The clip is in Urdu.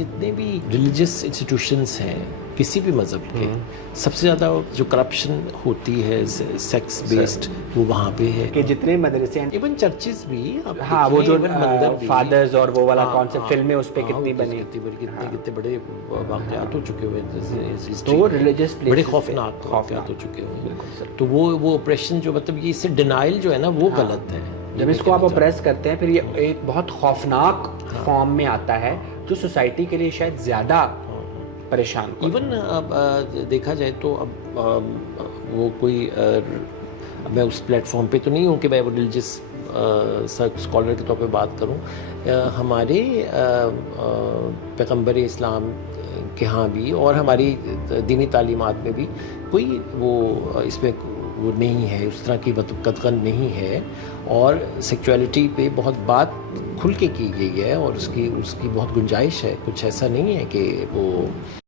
جتنے بھی ریلیجیس انسٹیٹیوشنس ہیں کسی بھی مذہب کے، سب سے زیادہ جو کرپشن ہوتی ہے سیکس بیسڈ وہ وہاں پہ ہے. کہ جتنے مدرسے ہیں، ایون چرچز بھی، ہاں وہ جو مندر بھی، فادرز اور وہ والا کانسیپٹ فلمیں اس پہ کتنی بنی، کتنے بڑے واقعات ہو چکے ہوئے ہیں، تو ریلیجیس بڑے خوفناک واقعات ہو چکے ہوئے ہیں. تو وہ اپریشن جو مطلب یہ اس سے ڈینائل جو ہے نا وہ غلط ہے. جب اس کو آپ اپریس کرتے ہیں پھر یہ ایک بہت خوفناک فارم میں آتا ہے جو سوسائٹی کے لیے شاید زیادہ پریشان کن. ایون اب دیکھا جائے تو اب وہ کوئی میں اس پلیٹ فارم پہ تو نہیں ہوں کہ میں وہ ریلیجیس اسکالر کے طور پہ بات کروں. ہمارے پیغمبر اسلام کے ہاں بھی اور ہماری دینی تعلیمات میں بھی کوئی وہ اس میں وہ نہیں ہے، اس طرح کی قدغن نہیں ہے، اور سیکچولیٹی پہ بہت بات کھل کے کی گئی ہے، اور اس کی بہت گنجائش ہے. کچھ ایسا نہیں ہے کہ وہ